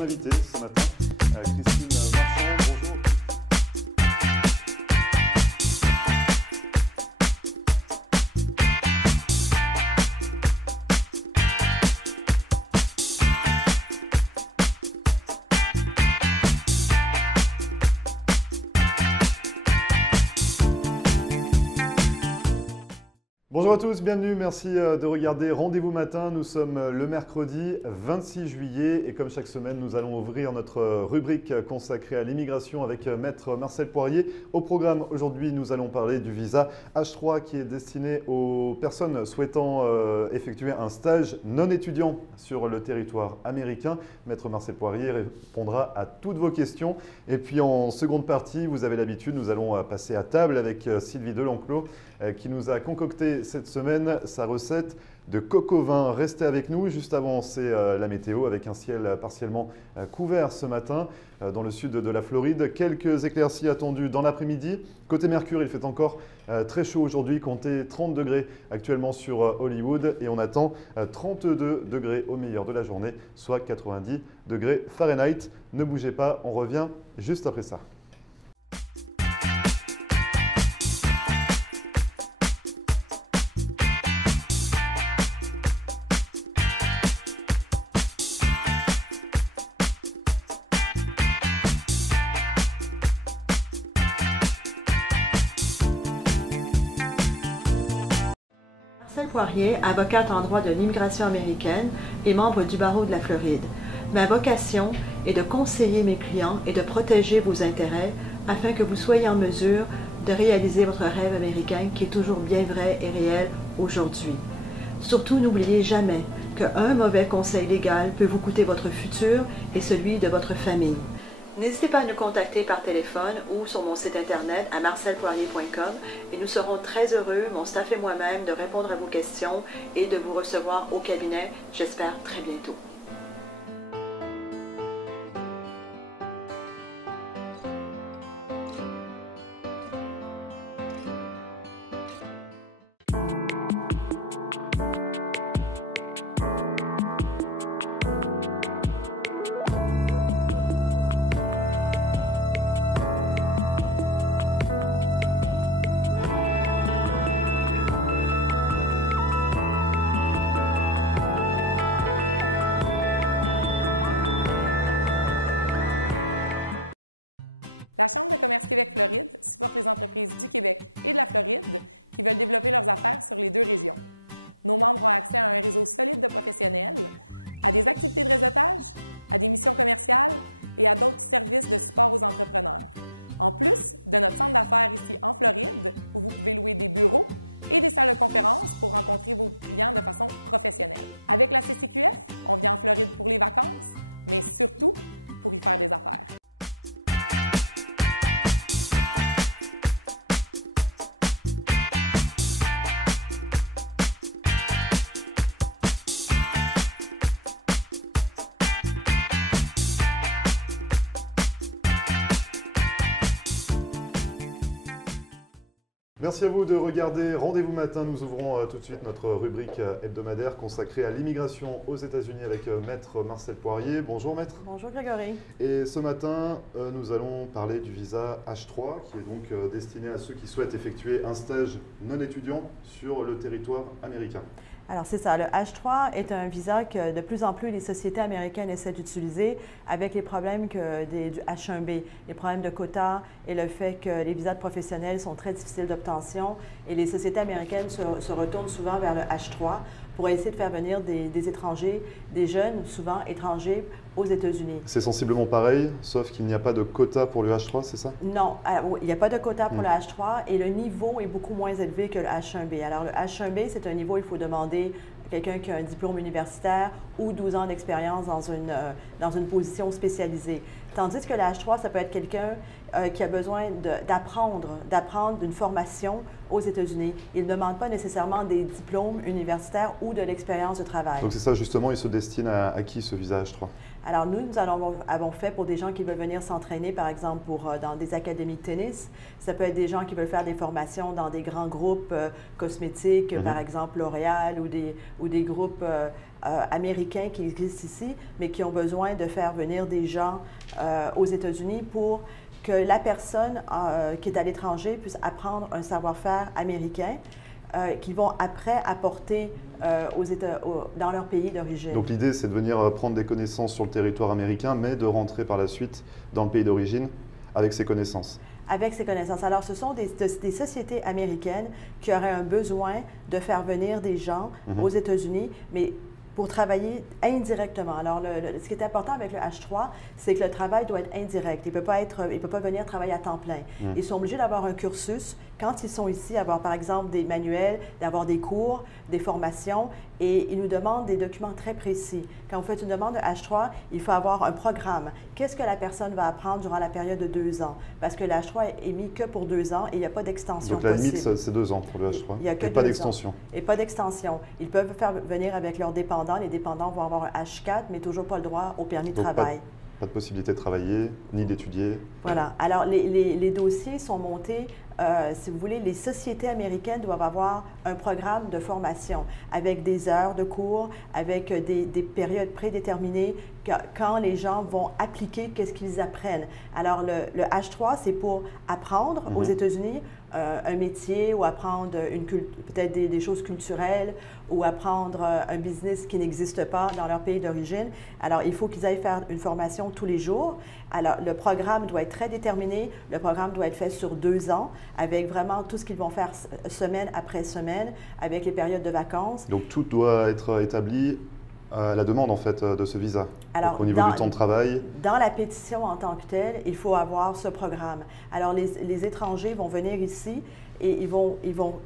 grande invitée ce matin, Christine Marchand. Bonjour. Bonjour à tous, bienvenue, merci de regarder Rendez-vous matin. Nous sommes le mercredi 26 juillet et comme chaque semaine, nous allons ouvrir notre rubrique consacrée à l'immigration avec Maître Marcel Poirier. Au programme aujourd'hui, nous allons parler du visa H3 qui est destiné aux personnes souhaitant effectuer un stage non étudiant sur le territoire américain. Maître Marcel Poirier répondra à toutes vos questions. Et puis en seconde partie, vous avez l'habitude, nous allons passer à table avec Sylvie Delanclos qui nous a concocté cette semaine sa recette de coq au vin. Restez avec nous. Juste avant, c'est la météo avec un ciel partiellement couvert ce matin dans le sud de la Floride. Quelques éclaircies attendues dans l'après-midi. Côté Mercure, il fait encore très chaud aujourd'hui. Comptez 30 degrés actuellement sur Hollywood et on attend 32 degrés au meilleur de la journée, soit 90 degrés Fahrenheit. Ne bougez pas, on revient juste après ça. Marcel Poirier, avocate en droit de l'immigration américaine et membre du barreau de la Floride. Ma vocation est de conseiller mes clients et de protéger vos intérêts afin que vous soyez en mesure de réaliser votre rêve américain qui est toujours bien vrai et réel aujourd'hui. Surtout, n'oubliez jamais qu'un mauvais conseil légal peut vous coûter votre futur et celui de votre famille. N'hésitez pas à nous contacter par téléphone ou sur mon site internet à marcelpoirier.com et nous serons très heureux, mon staff et moi-même, de répondre à vos questions et de vous recevoir au cabinet, j'espère très bientôt. La Chambre de commerce Québec-Floride supporte les entreprises du Québec et de la Floride qui veulent développer leurs affaires sur les deux régions. Nos membres ont accès à un réseau solide de professionnels, à des activités de réseautage, à des missions commerciales et à d'autres services de support aux entrepreneurs. En plus de notre centre d'affaires ici en Floride, où vous pouvez louer des bureaux et des salles de conférences pour rencontrer vos clients de façon professionnelle. Avec la CCQF, on vient en Floride pour les vacances, mais surtout pour y faire des affaires. Merci à vous de regarder Rendez-vous matin. Nous ouvrons tout de suite notre rubrique hebdomadaire consacrée à l'immigration aux États-Unis avec Maître Marcel Poirier. Bonjour Maître. Bonjour Grégory. Et ce matin, nous allons parler du visa H3 qui est donc destiné à ceux qui souhaitent effectuer un stage non étudiant sur le territoire américain. Alors c'est ça, le H3 est un visa que de plus en plus les sociétés américaines essaient d'utiliser avec les problèmes du H1B, les problèmes de quotas et le fait que les visas de professionnels sont très difficiles d'obtention et les sociétés américaines se retournent souvent vers le H3 pour essayer de faire venir des étrangers, des jeunes, souvent étrangers, aux États-Unis. C'est sensiblement pareil, sauf qu'il n'y a pas de quota pour le H3, c'est ça? Non, il n'y a pas de quota pour le H3 et le niveau est beaucoup moins élevé que le H1B. Alors le H1B, c'est un niveau où il faut demander quelqu'un qui a un diplôme universitaire ou 12 ans d'expérience dans une position spécialisée. Tandis que le H3, ça peut être quelqu'un qui a besoin d'apprendre une formation aux États-Unis. Il ne demande pas nécessairement des diplômes universitaires ou de l'expérience de travail. Donc c'est ça justement, il se destine à qui ce visa H3? Alors nous avons fait pour des gens qui veulent venir s'entraîner, par exemple, dans des académies de tennis. Ça peut être des gens qui veulent faire des formations dans des grands groupes cosmétiques, par exemple L'Oréal ou des groupes américains qui existent ici, mais qui ont besoin de faire venir des gens aux États-Unis pour que la personne qui est à l'étranger puisse apprendre un savoir-faire américain qui vont après apporter dans leur pays d'origine. Donc l'idée, c'est de venir prendre des connaissances sur le territoire américain, mais de rentrer par la suite dans le pays d'origine avec ces connaissances. Avec ces connaissances. Alors, ce sont des sociétés américaines qui auraient un besoin de faire venir des gens aux États-Unis, mais pour travailler indirectement. Alors, ce qui est important avec le H3, c'est que le travail doit être indirect. Il ne peut pas venir travailler à temps plein. Ils sont obligés d'avoir un cursus. Quand ils sont ici, avoir par exemple des manuels, d'avoir des cours, des formations, et ils nous demandent des documents très précis. Quand vous faites une demande de H3, il faut avoir un programme. Qu'est-ce que la personne va apprendre durant la période de 2 ans? Parce que le H3 est mis que pour 2 ans et il n'y a pas d'extension possible. Donc la limite, c'est 2 ans pour le H3. Il n'y a que pas d'extension. Et pas d'extension. Ils peuvent faire venir avec leurs dépendants. Les dépendants vont avoir un H4, mais toujours pas le droit au permis de travail. Pas de possibilité de travailler, ni d'étudier. Voilà. Alors, les dossiers sont montés, si vous voulez, les sociétés américaines doivent avoir un programme de formation avec des heures de cours, avec des périodes prédéterminées, quand les gens vont appliquer, qu'est-ce qu'ils apprennent. Alors, le H3, c'est pour apprendre aux États-Unis un métier ou apprendre peut-être des choses culturelles ou apprendre un business qui n'existe pas dans leur pays d'origine. Alors, il faut qu'ils aillent faire une formation tous les jours. Alors, le programme doit être très déterminé. Le programme doit être fait sur 2 ans avec vraiment tout ce qu'ils vont faire semaine après semaine, avec les périodes de vacances. Donc, tout doit être établi à la demande, en fait, de ce visa. Alors, donc, au niveau du temps de travail. Dans la pétition en tant que telle, il faut avoir ce programme. Alors, les étrangers vont venir ici et ils vont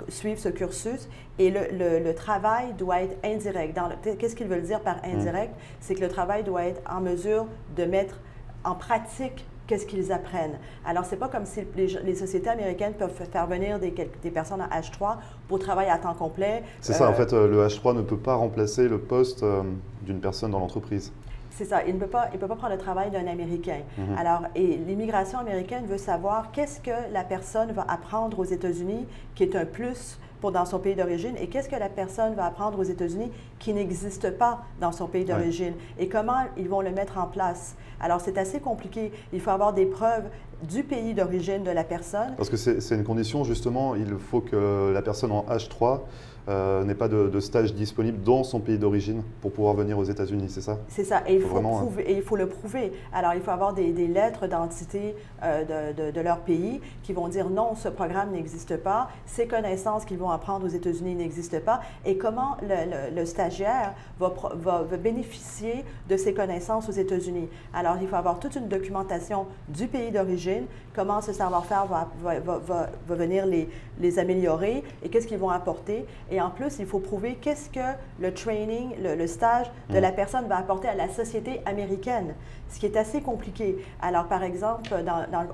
suivre ce cursus et le travail doit être indirect. Qu'est-ce qu'ils veulent dire par indirect? C'est que le travail doit être en mesure de mettre en pratique qu'est-ce qu'ils apprennent. Alors, ce n'est pas comme si les sociétés américaines peuvent faire venir des personnes à H3 pour travailler à temps complet. C'est ça, en fait, le H3 ne peut pas remplacer le poste d'une personne dans l'entreprise. C'est ça, il ne peut pas prendre le travail d'un Américain. Alors, et l'immigration américaine veut savoir qu'est-ce que la personne va apprendre aux États-Unis qui est un plus dans son pays d'origine et qu'est-ce que la personne va apprendre aux États-Unis qui n'existe pas dans son pays d'origine et comment ils vont le mettre en place. Alors, c'est assez compliqué. Il faut avoir des preuves du pays d'origine de la personne. Parce que c'est une condition, justement, il faut que la personne en H3 n'ait pas de stage disponible dans son pays d'origine pour pouvoir venir aux États-Unis, c'est ça? C'est ça, et il faut le prouver. Alors, il faut avoir des lettres d'identité de leur pays qui vont dire non, ce programme n'existe pas, ces connaissances qu'ils vont apprendre aux États-Unis n'existent pas, et comment le stagiaire va bénéficier de ces connaissances aux États-Unis. Alors, il faut avoir toute une documentation du pays d'origine, comment ce savoir-faire va venir les améliorer et qu'est-ce qu'ils vont apporter. Et en plus, il faut prouver qu'est-ce que le training, le stage de la personne va apporter à la société américaine, ce qui est assez compliqué. Alors, par exemple,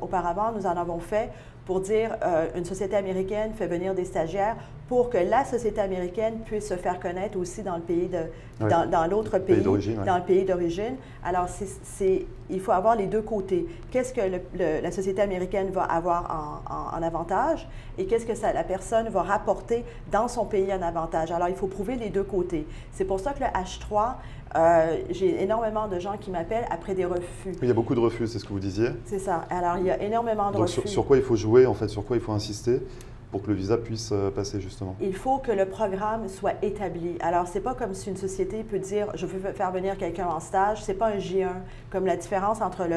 auparavant, nous en avons fait pour dire une société américaine fait venir des stagiaires pour que la société américaine puisse se faire connaître aussi dans le pays dans l'autre pays, dans le pays d'origine. Alors, il faut avoir les deux côtés. Qu'est-ce que la société américaine va avoir en avantage et qu'est-ce que la personne va rapporter dans son pays en avantage. Alors, il faut prouver les deux côtés. C'est pour ça que le H3, j'ai énormément de gens qui m'appellent après des refus. Il y a beaucoup de refus, c'est ce que vous disiez. C'est ça. Alors, il y a énormément de refus. Donc, sur quoi il faut jouer, en fait, sur quoi il faut insister pour que le visa puisse passer, justement? Il faut que le programme soit établi. Alors, ce n'est pas comme si une société peut dire « je veux faire venir quelqu'un en stage ». Ce n'est pas un J1, comme la différence entre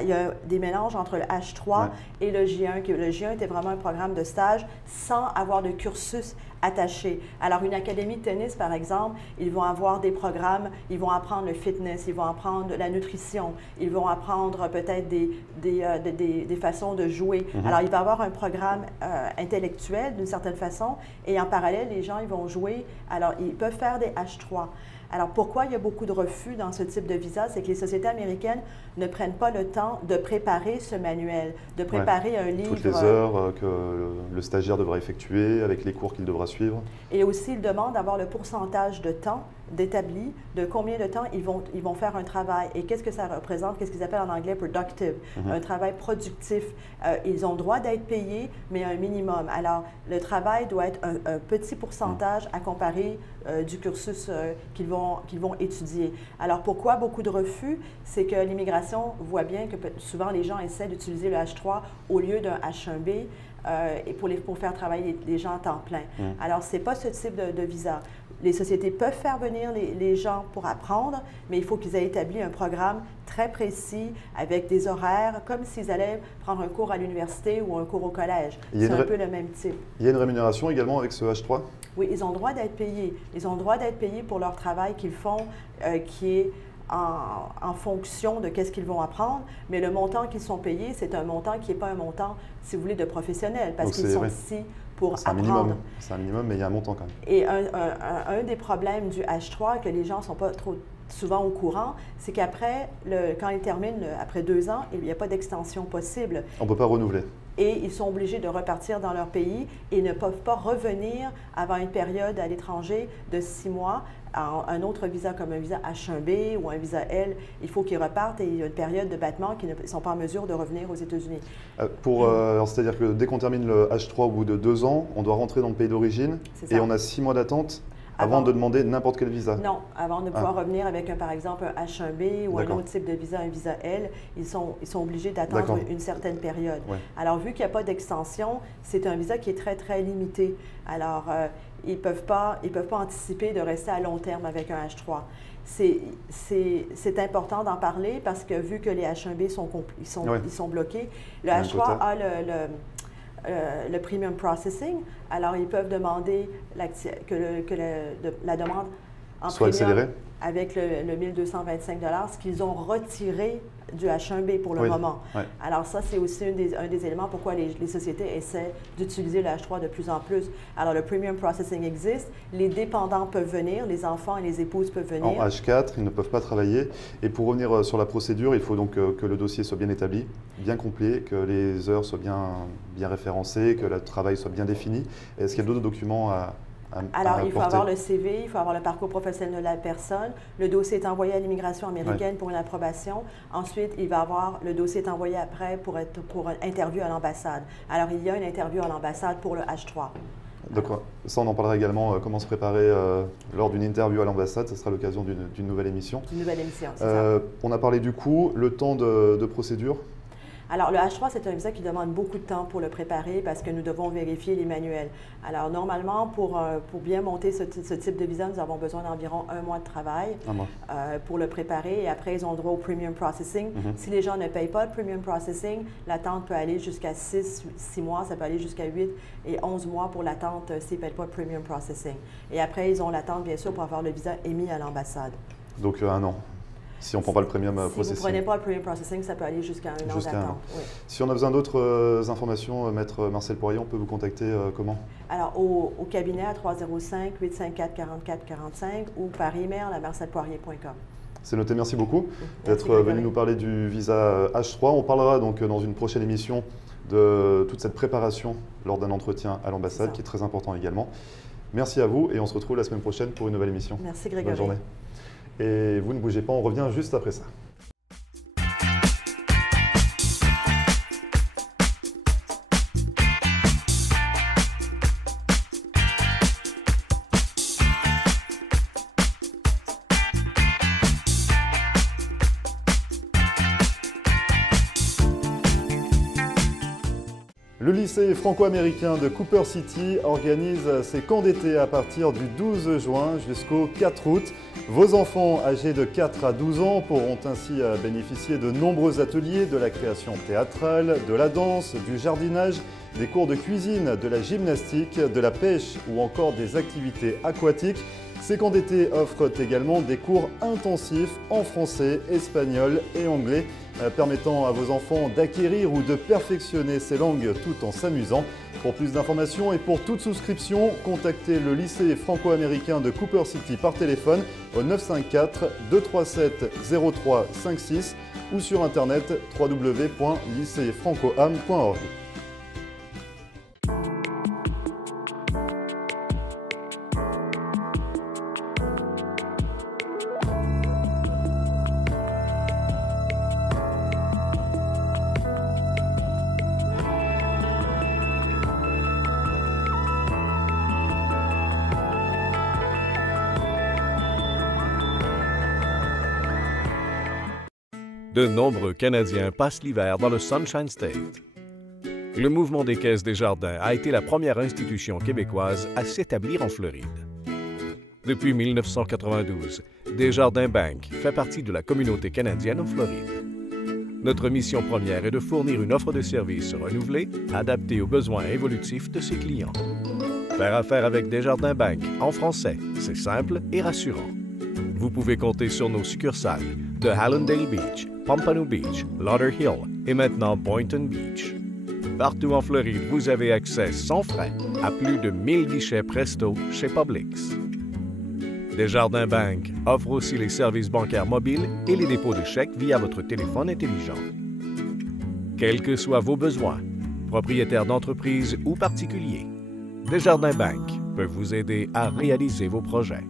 il y a des mélanges entre le H3 et le J1. Le J1 était vraiment un programme de stage sans avoir de cursus attaché. Alors, une académie de tennis, par exemple, ils vont avoir des programmes, ils vont apprendre le fitness, ils vont apprendre la nutrition, ils vont apprendre peut-être des façons de jouer. Alors, il va y avoir un programme intellectuel d'une certaine façon et en parallèle, les gens, ils vont jouer. Alors, ils peuvent faire des H3. Alors, pourquoi il y a beaucoup de refus dans ce type de visa? C'est que les sociétés américaines ne prennent pas le temps de préparer ce manuel, de préparer un livre. Toutes les heures que le stagiaire devra effectuer, avec les cours qu'il devra suivre. Et aussi, ils demandent d'avoir le pourcentage de temps d'établi, de combien de temps ils vont faire un travail. Et qu'est-ce que ça représente? Qu'est-ce qu'ils appellent en anglais « productive », un travail productif. Ils ont le droit d'être payés, mais un minimum. Alors, le travail doit être un petit pourcentage à comparer du cursus qu'ils vont étudier. Alors, pourquoi beaucoup de refus? C'est que l'immigration voit bien que souvent les gens essaient d'utiliser le H3 au lieu d'un H1B et pour faire travailler les gens à temps plein. Alors, ce n'est pas ce type de visa. Les sociétés peuvent faire venir les gens pour apprendre, mais il faut qu'ils aient établi un programme très précis avec des horaires, comme s'ils allaient prendre un cours à l'université ou un cours au collège. C'est un peu le même type. Il y a une rémunération également avec ce H3? Oui, ils ont le droit d'être payés. Ils ont le droit d'être payés pour leur travail qu'ils font, qui est en fonction de qu'est-ce qu'ils vont apprendre, mais le montant qu'ils sont payés, c'est un montant qui n'est pas un montant, si vous voulez, de professionnel, parce qu'ils sont ici pour apprendre. C'est un minimum, mais il y a un montant quand même. Et un des problèmes du H3 que les gens ne sont pas trop souvent au courant, c'est qu'après, quand ils terminent, après 2 ans, il n'y a pas d'extension possible. On ne peut pas renouveler. Et ils sont obligés de repartir dans leur pays et ne peuvent pas revenir avant une période à l'étranger de 6 mois. Un autre visa comme un visa H1B ou un visa L, il faut qu'ils repartent et il y a une période de battement qu'ils ne sont pas en mesure de revenir aux États-Unis. C'est-à-dire que dès qu'on termine le H3 au bout de 2 ans, on doit rentrer dans le pays d'origine et on a 6 mois d'attente avant de demander n'importe quel visa? Non, avant de pouvoir revenir avec, par exemple, un H1B ou un autre type de visa, un visa L, ils sont obligés d'attendre une certaine période. Alors, vu qu'il n'y a pas d'extension, c'est un visa qui est très, très limité. Alors, ils ne peuvent pas anticiper de rester à long terme avec un H3. C'est important d'en parler parce que vu que les H1B sont bloqués, le H3 a le premium processing, alors ils peuvent demander que la demande en soit accélérée avec le 1225 $, ce qu'ils ont retiré du H1B pour le moment. Alors ça, c'est aussi un des éléments pourquoi les sociétés essaient d'utiliser le H3 de plus en plus. Alors le premium processing existe, les dépendants peuvent venir, les enfants et les épouses peuvent venir. En H4, ils ne peuvent pas travailler. Et pour revenir sur la procédure, il faut donc que le dossier soit bien établi, bien complet, que les heures soient bien référencées, que le travail soit bien défini. Est-ce qu'il y a d'autres documents à Alors, il faut avoir le CV, il faut avoir le parcours professionnel de la personne. Le dossier est envoyé à l'immigration américaine pour une approbation. Ensuite, il va avoir le dossier est envoyé après pour une interview à l'ambassade. Alors, il y a une interview à l'ambassade pour le H3. Donc, ça, on en parlera également, comment se préparer lors d'une interview à l'ambassade. Ce sera l'occasion d'une nouvelle émission. Une nouvelle émission, c'est ça. On a parlé du coût, le temps de procédure. Alors, le H3, c'est un visa qui demande beaucoup de temps pour le préparer parce que nous devons vérifier les manuels. Alors, normalement, pour bien monter ce type de visa, nous avons besoin d'environ 1 mois de travail pour le préparer. Et après, ils ont droit au premium processing. Si les gens ne payent pas le premium processing, l'attente peut aller jusqu'à 6 mois, ça peut aller jusqu'à 8 et 11 mois pour l'attente s'ils ne payent pas le premium processing. Et après, ils ont l'attente, bien sûr, pour avoir le visa émis à l'ambassade. Donc, 1 an. Si on ne prend pas le premium processing. Si vous ne prenez pas le premium processing, ça peut aller jusqu'à 1 an d'attente. Oui. Si on a besoin d'autres informations, Maître Marcel Poirier, on peut vous contacter comment? Alors, au cabinet à 305-854-4445 ou par email à marcelpoirier.com. C'est noté, merci beaucoup d'être venu nous parler du visa H3. On parlera donc dans une prochaine émission de toute cette préparation lors d'un entretien à l'ambassade, qui est très important également. Merci à vous et on se retrouve la semaine prochaine pour une nouvelle émission. Merci Grégory. Bonne journée. Et vous ne bougez pas, on revient juste après ça. Le lycée franco-américain de Cooper City organise ses camps d'été à partir du 12 juin jusqu'au 4 août. Vos enfants âgés de 4 à 12 ans pourront ainsi bénéficier de nombreux ateliers, de la création théâtrale, de la danse, du jardinage, des cours de cuisine, de la gymnastique, de la pêche ou encore des activités aquatiques. Ces camps d'été offrent également des cours intensifs en français, espagnol et anglais, permettant à vos enfants d'acquérir ou de perfectionner ces langues tout en s'amusant. Pour plus d'informations et pour toute souscription, contactez le lycée franco-américain de Cooper City par téléphone au 954 237 0356 ou sur internet www.lycéefrancoam.org. De nombreux Canadiens passent l'hiver dans le Sunshine State. Le mouvement des Caisses Desjardins a été la première institution québécoise à s'établir en Floride. Depuis 1992, Desjardins Bank fait partie de la communauté canadienne en Floride. Notre mission première est de fournir une offre de services renouvelée, adaptée aux besoins évolutifs de ses clients. Faire affaire avec Desjardins Bank en français, c'est simple et rassurant. Vous pouvez compter sur nos succursales de Hallandale Beach, Pompano Beach, Lauderhill et maintenant Boynton Beach. Partout en Floride, vous avez accès sans frais à plus de 1000 guichets Presto chez Publix. Desjardins Bank offre aussi les services bancaires mobiles et les dépôts de chèques via votre téléphone intelligent. Quels que soient vos besoins, propriétaires d'entreprise ou particuliers, Desjardins Bank peut vous aider à réaliser vos projets.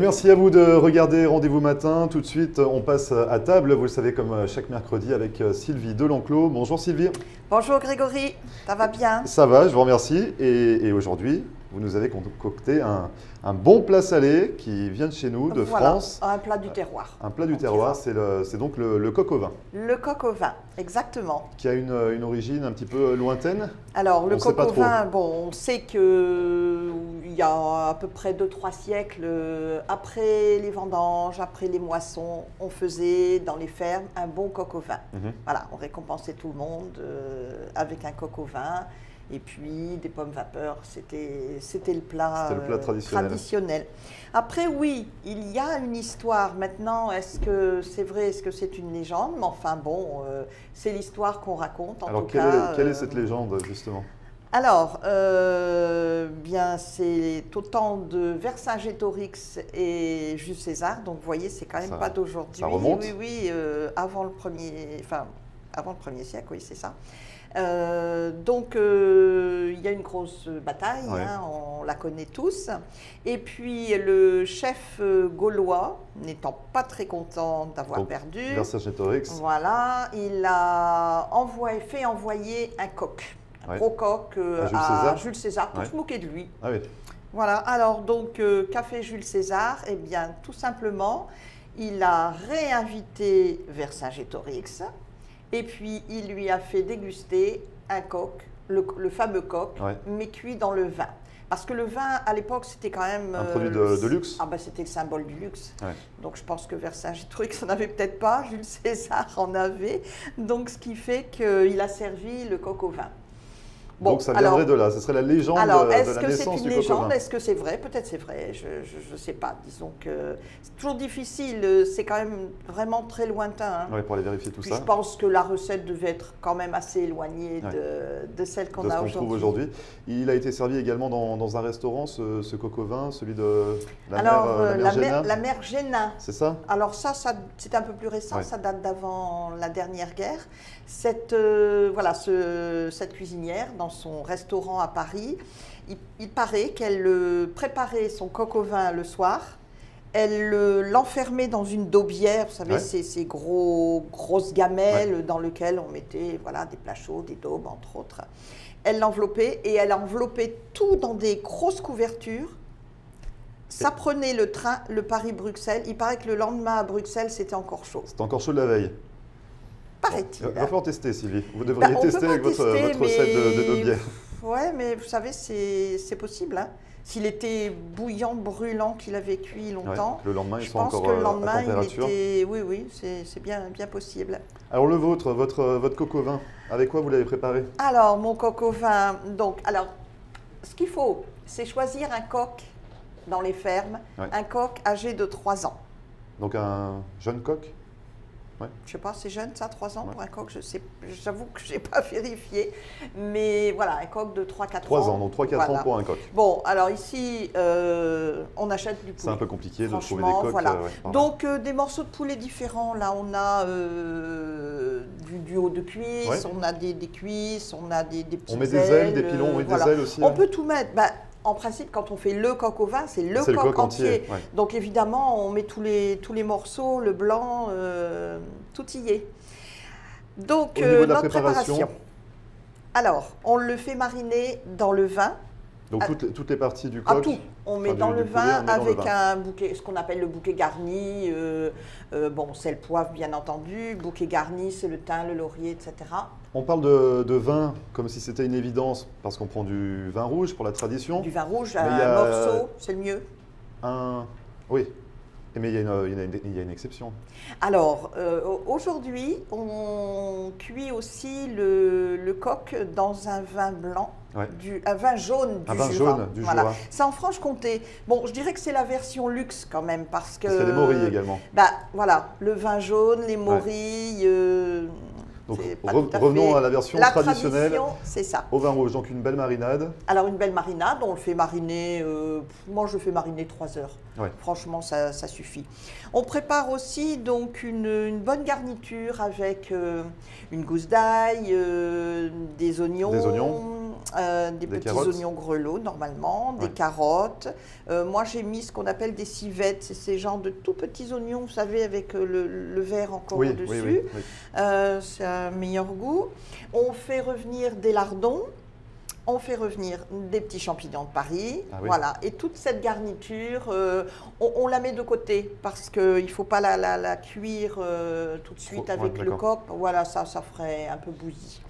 Merci à vous de regarder Rendez-vous matin. Tout de suite, on passe à table, vous le savez, comme chaque mercredi, avec Sylvie Delenclos. Bonjour Sylvie. Bonjour Grégory, ça va bien? Ça va, je vous remercie. Et aujourd'hui, vous nous avez concocté un bon plat salé qui vient de chez nous, de France. Un plat du terroir. Un plat du terroir, c'est donc le coq au vin. Le coq au vin, exactement. Qui a une origine un petit peu lointaine. Alors, le coq au vin, bon, on sait qu'il y a à peu près 2-3 siècles, après les vendanges, après les moissons, on faisait dans les fermes un bon coq au vin. Voilà, on récompensait tout le monde avec un coq au vin. Et puis des pommes vapeur, c'était le plat traditionnel. Après, oui, il y a une histoire. Maintenant, est-ce que c'est vrai, est-ce que c'est une légende? Mais enfin bon, c'est l'histoire qu'on raconte. Alors, quelle est cette légende, justement? Alors, bien, c'est au temps de Vercingétorix et Jules César. Donc, vous voyez, c'est quand même pas d'aujourd'hui. Ça remonte? Oui, avant le premier siècle, oui, c'est ça. Donc, il y a une grosse bataille, ouais. On la connaît tous. Et puis, le chef gaulois, n'étant pas très content d'avoir perdu, Vercingétorix, voilà, il a fait envoyer un coq, un gros coq à Jules César pour se moquer de lui. Ah oui. Voilà, alors donc, qu'a fait Jules César? Eh bien, tout simplement, il a réinvité Vercingétorix. Et puis, il lui a fait déguster un coq, le fameux coq, mais cuit dans le vin. Parce que le vin, à l'époque, c'était quand même... un produit de luxe. Ah ben, c'était le symbole du luxe. Ouais. Donc, je pense que Vercingétorix n'en avait peut-être pas, Jules César en avait. Donc, ce qui fait qu'il a servi le coq au vin. Bon, donc ça viendrait de là, ce serait la légende de la naissance du coq au vin. Alors, est-ce que c'est une légende? Est-ce que c'est vrai? Peut-être c'est vrai, je ne sais pas. Disons que c'est toujours difficile, c'est quand même vraiment très lointain. Oui, pour aller vérifier tout ça. Je pense que la recette devait être quand même assez éloignée de celle qu'on a aujourd'hui. Il a été servi également dans un restaurant, ce coq au vin, celui de la mère Génin. C'est ça? Alors ça c'est un peu plus récent, ça date d'avant la dernière guerre. Cette cuisinière, dans son restaurant à Paris, il paraît qu'elle préparait son coq au vin le soir, elle l'enfermait dans une daubière, vous savez, ces grosses gamelles dans lesquelles on mettait des plats chauds, des daubes entre autres. Elle l'enveloppait et elle enveloppait tout dans des grosses couvertures. Ça prenait le train, le Paris-Bruxelles. Il paraît que le lendemain à Bruxelles, c'était encore chaud. C'était encore chaud de la veille. paraît-il. Il va falloir tester, Sylvie. Vous devriez tester avec votre recette de bière. Oui, mais vous savez, c'est possible. Hein. S'il était bouillant, brûlant, qu'il avait cuit longtemps, le lendemain, je pense que le lendemain, il était... Oui, c'est bien possible. Alors le vôtre, votre coq au vin, avec quoi vous l'avez préparé? Alors, mon coq au vin, ce qu'il faut, c'est choisir un coq dans les fermes, un coq âgé de 3 ans. Donc un jeune coq? Je ne sais pas, c'est jeune ça, 3 ans pour un coq, j'avoue que je n'ai pas vérifié. Mais voilà, un coq de 3-4 ans. 3 ans, donc 3-4 ans pour un coq. Bon, alors ici, on achète du poulet. C'est un peu compliqué de trouver des coqs. Voilà. Donc des morceaux de poulet différents. Là, on a du haut de cuisse, on a des cuisses, on a des petites ailes. On met des ailes, des pilons, des ailes aussi. On peut tout mettre. En principe, quand on fait le coq au vin, c'est le coq entier. Ouais. Donc évidemment, on met tous les morceaux, le blanc, tout y est. Donc notre préparation. Alors, on le fait mariner dans le vin. Donc toutes les parties du coq. Tout. On met dans le vin avec un bouquet, ce qu'on appelle le bouquet garni. Sel, poivre, bien entendu. Bouquet garni, c'est le thym, le laurier, etc. On parle de vin comme si c'était une évidence, parce qu'on prend du vin rouge pour la tradition. Du vin rouge, un morceau, c'est le mieux. Oui, mais il y a une exception. Alors, aujourd'hui, on cuit aussi le coq dans un vin blanc, un vin jaune du Jura. Vin jaune du Jura. C'est en Franche-Comté. Bon, je dirais que c'est la version luxe quand même, parce qu'il y a des morilles également. Voilà, le vin jaune, les morilles... Donc revenons à la version traditionnelle. C'est ça. Au vin rouge, donc une belle marinade. Alors une belle marinade, on le fait mariner, moi je fais mariner 3 heures. Ouais. Franchement, ça suffit. On prépare aussi donc une bonne garniture avec une gousse d'ail, des oignons, des petits carottes. oignons grelots normalement, des carottes. Moi j'ai mis ce qu'on appelle des civettes, c'est ces genres de tout petits oignons, vous savez, avec le vert encore au-dessus. Oui. C'est un meilleur goût. On fait revenir des lardons. On fait revenir des petits champignons de Paris, voilà. Et toute cette garniture, on la met de côté parce qu'il ne faut pas la cuire tout de suite avec le coq. Voilà, ça ferait un peu bouilli.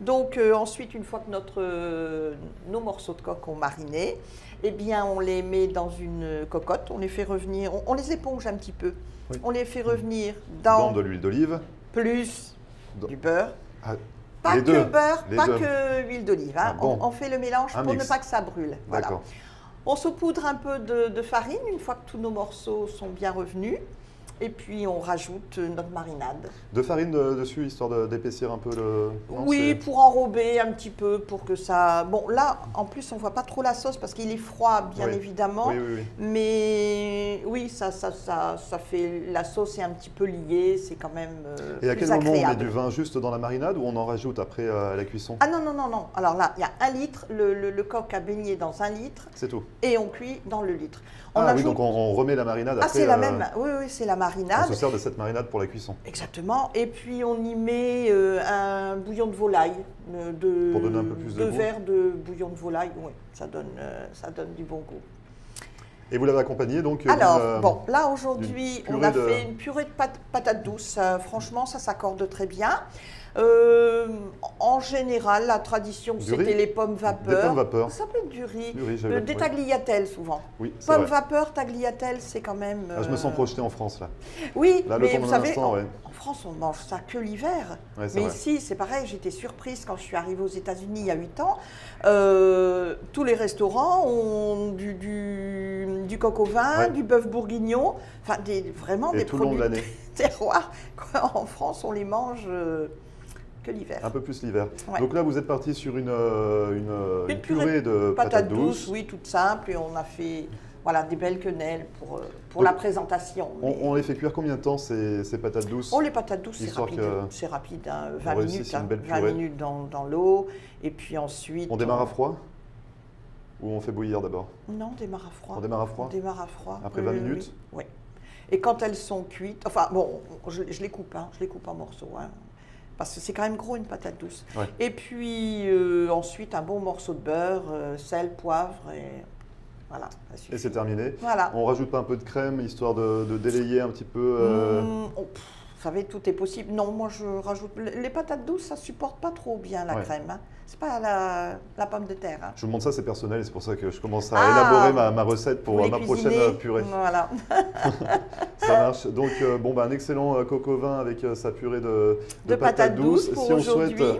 Donc ensuite, une fois que nos morceaux de coq ont mariné, eh bien, on les met dans une cocotte, on les fait revenir, on les éponge un petit peu. Oui. On les fait revenir dans de l'huile d'olive, plus du beurre. Pas que beurre, pas que huile d'olive. Hein. On fait le mélange pour ne pas que ça brûle. Voilà. On saupoudre un peu de farine une fois que tous nos morceaux sont bien revenus. Et puis on rajoute notre marinade. De farine dessus, histoire d'épaissir un peu le... Oui, pour enrober un petit peu, pour que ça... Bon, là, en plus, on ne voit pas trop la sauce parce qu'il est froid, bien évidemment. Oui. Mais oui, ça fait... La sauce est un petit peu liée, c'est quand même Et à plus quel moment agréable. on met du vin juste dans la marinade ou on en rajoute après à la cuisson? Ah non. Alors là, il y a 1 litre, le coq a baigné dans 1 litre. C'est tout. Et on cuit dans le litre. Oui, donc on remet la marinade après. C'est la même. Oui, c'est la marinade. On se sert de cette marinade pour la cuisson. Exactement. Et puis on y met un bouillon de volaille. Pour donner un peu plus de goût. 2 verres de bouillon de volaille. Oui, ça donne du bon goût. Et vous l'avez accompagné donc Alors, là aujourd'hui, on a fait une purée de patates douces. Franchement, ça s'accorde très bien. En général, la tradition, c'était les pommes vapeur. Des pommes vapeur. Ça peut être du riz. Des tagliatelles, souvent. Oui, pommes vapeur, tagliatelles, c'est quand même... je me sens projeté en France, là. Oui, là, mais vous savez, en France, on mange ça que l'hiver. Ouais, mais ici, c'est pareil, j'étais surprise quand je suis arrivée aux États-Unis il y a 8 ans. Tous les restaurants ont du coq au vin, du bœuf bourguignon, enfin vraiment des tout le long de l'année. terroirs. En France, on les mange... que l'hiver. Un peu plus l'hiver. Ouais. Donc là, vous êtes parti sur une purée de patates douces. Oui, toute simple. Et on a fait des belles quenelles pour la présentation. On les fait cuire combien de temps, ces patates douces? Les patates douces, c'est rapide. 20 minutes. 20 minutes dans l'eau. Et puis ensuite... On démarre à froid? Ou on fait bouillir d'abord? Non, on démarre à froid. On démarre à froid? On démarre à froid. Après 20 minutes? Oui. Et quand elles sont cuites... Enfin, bon, je les coupe. Je les coupe en morceaux. Parce que c'est quand même gros une patate douce. Ouais. Et puis ensuite un bon morceau de beurre, sel, poivre et voilà. Et c'est terminé. Voilà. On rajoute pas un peu de crème histoire de délayer un petit peu savez, tout est possible. Non, moi je rajoute. Les patates douces, ça supporte pas trop bien la crème. Hein. C'est pas la pomme de terre. Hein. Je vous demande ça, c'est personnel, et c'est pour ça que je commence à élaborer ma recette pour ma prochaine purée. Voilà. Ça marche. Donc, un excellent coq au vin avec sa purée de patates douces.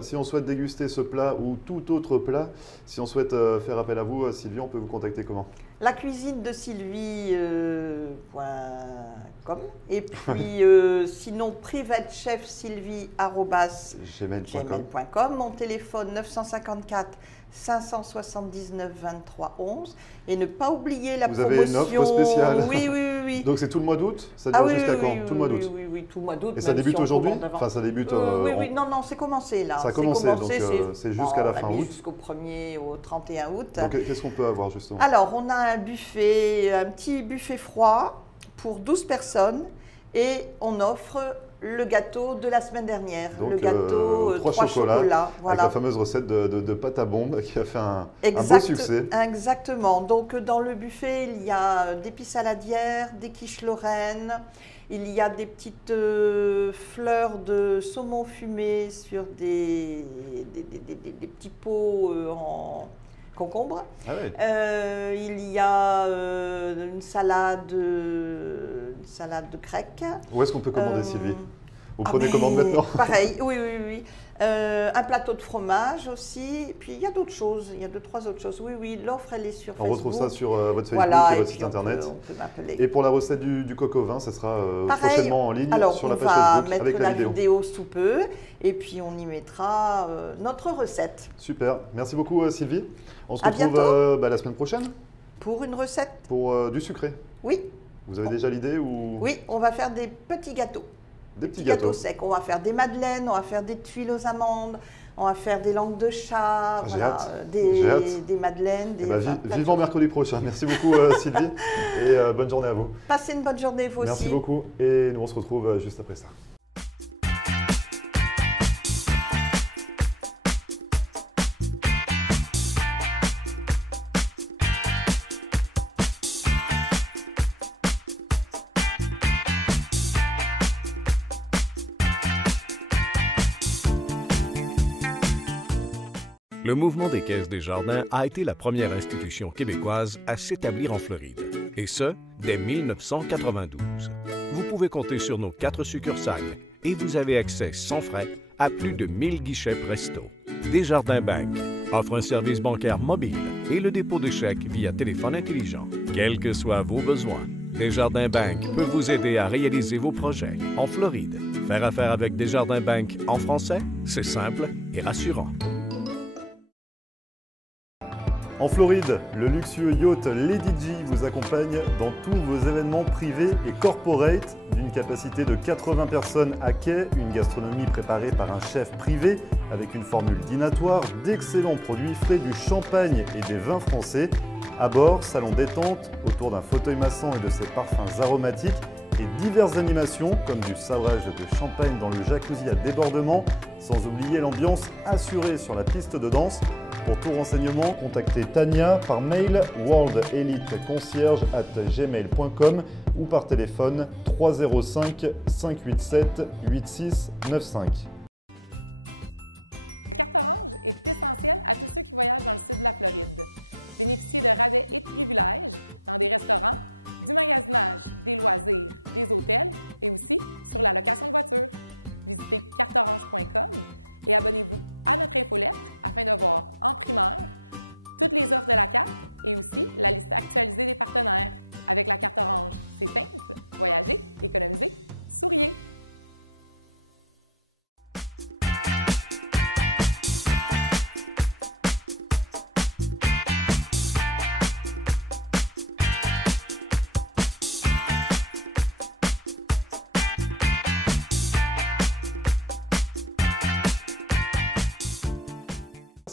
Si on souhaite déguster ce plat ou tout autre plat, si on souhaite faire appel à vous, Sylvie, on peut vous contacter comment? La cuisine de Sylvie.com et puis sinon privatechefsylvie@gmail.com. Mon téléphone 954 579 23 11 et ne pas oublier la promotion. Vous avez une offre spéciale. Oui. Donc c'est tout le mois d'août? Ça dure jusqu'à quand? Tout le mois d'août? Oui, tout le mois d'août. Et ça débute aujourd'hui? Enfin, ça débute. Oui, non, c'est commencé là. Ça a commencé, donc c'est jusqu'à la fin août. Jusqu'au 1er au 31 août. Donc qu'est-ce qu'on peut avoir justement? Alors, on a un petit buffet froid pour 12 personnes et on offre le gâteau de la semaine dernière. Donc, le gâteau 3 chocolats, avec la fameuse recette de pâte à bombe qui a fait un beau succès. Exactement. Donc dans le buffet, il y a des pis saladières, des quiches lorraines, il y a des petites fleurs de saumon fumé sur des petits pots en concombre. Ah oui. Il y a une salade de grecque. Où est-ce qu'on peut commander, Sylvie? Vous prenez commande maintenant? Pareil, oui. Un plateau de fromage aussi. Et puis il y a d'autres choses, il y a 2-3 autres choses. Oui, l'offre elle est sur Facebook. On retrouve ça sur votre Facebook et votre site internet. On peut m'appeler. Et pour la recette du coq au vin, ça sera prochainement en ligne sur la page Facebook avec la vidéo. On va mettre la vidéo sous peu et puis on y mettra notre recette. Super, merci beaucoup Sylvie. On se retrouve la semaine prochaine. Pour une recette? Pour du sucré. Oui. Vous avez déjà l'idée ou... Oui, on va faire des petits gâteaux. Des petits gâteaux secs. On va faire des madeleines, on va faire des tuiles aux amandes, on va faire des langues de chat, des madeleines. Vivant mercredi prochain. Merci beaucoup Sylvie et bonne journée à vous. Passez une bonne journée vous aussi. Merci beaucoup et nous on se retrouve juste après ça. Le mouvement des Caisses des Jardins a été la première institution québécoise à s'établir en Floride, et ce, dès 1992. Vous pouvez compter sur nos 4 succursales et vous avez accès sans frais à plus de 1000 guichets Presto. Desjardins Bank offre un service bancaire mobile et le dépôt de chèques via téléphone intelligent. Quels que soient vos besoins, Desjardins Bank peut vous aider à réaliser vos projets en Floride. Faire affaire avec Desjardins Bank en français, c'est simple et rassurant. En Floride, le luxueux yacht Lady G vous accompagne dans tous vos événements privés et corporate d'une capacité de 80 personnes à quai, une gastronomie préparée par un chef privé avec une formule dînatoire, d'excellents produits frais, du champagne et des vins français. À bord, salon détente autour d'un fauteuil massant et de ses parfums aromatiques et diverses animations comme du sabrage de champagne dans le jacuzzi à débordement, sans oublier l'ambiance assurée sur la piste de danse. Pour tout renseignement, contactez Tania par mail worldeliteconcierge@gmail.com ou par téléphone 305 587 8695. La carte orange est essentielle à tous ceux qui voyagent dans le sud de la Floride. Bénéficiez de rabais et de privilèges dans des restaurants, du magasinage, des loisirs, des hôtels et aussi sur la location de voitures. Visitez carteorange.com et abonnez-vous à notre infolettre afin de voir en primeur toutes les offres de la carte et aussi la liste actualisée des partenaires. Avec la carte orange, c'est simple, voyagez, économisez, souriez!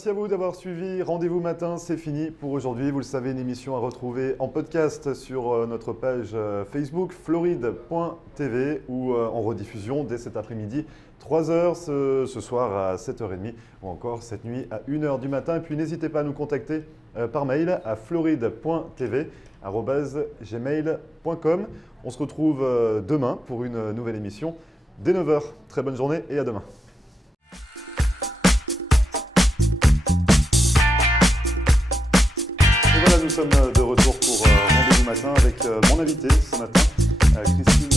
Merci à vous d'avoir suivi. Rendez-vous matin, c'est fini pour aujourd'hui. Vous le savez, une émission à retrouver en podcast sur notre page Facebook floride.tv ou en rediffusion dès cet après-midi, 3h ce soir à 7h30 ou encore cette nuit à 1h du matin. Et puis n'hésitez pas à nous contacter par mail à floride.tv@gmail.com. On se retrouve demain pour une nouvelle émission. dès 9 h. Très bonne journée et à demain. Et voilà, nous sommes de retour pour Rendez-vous matin avec mon invité ce matin, Christine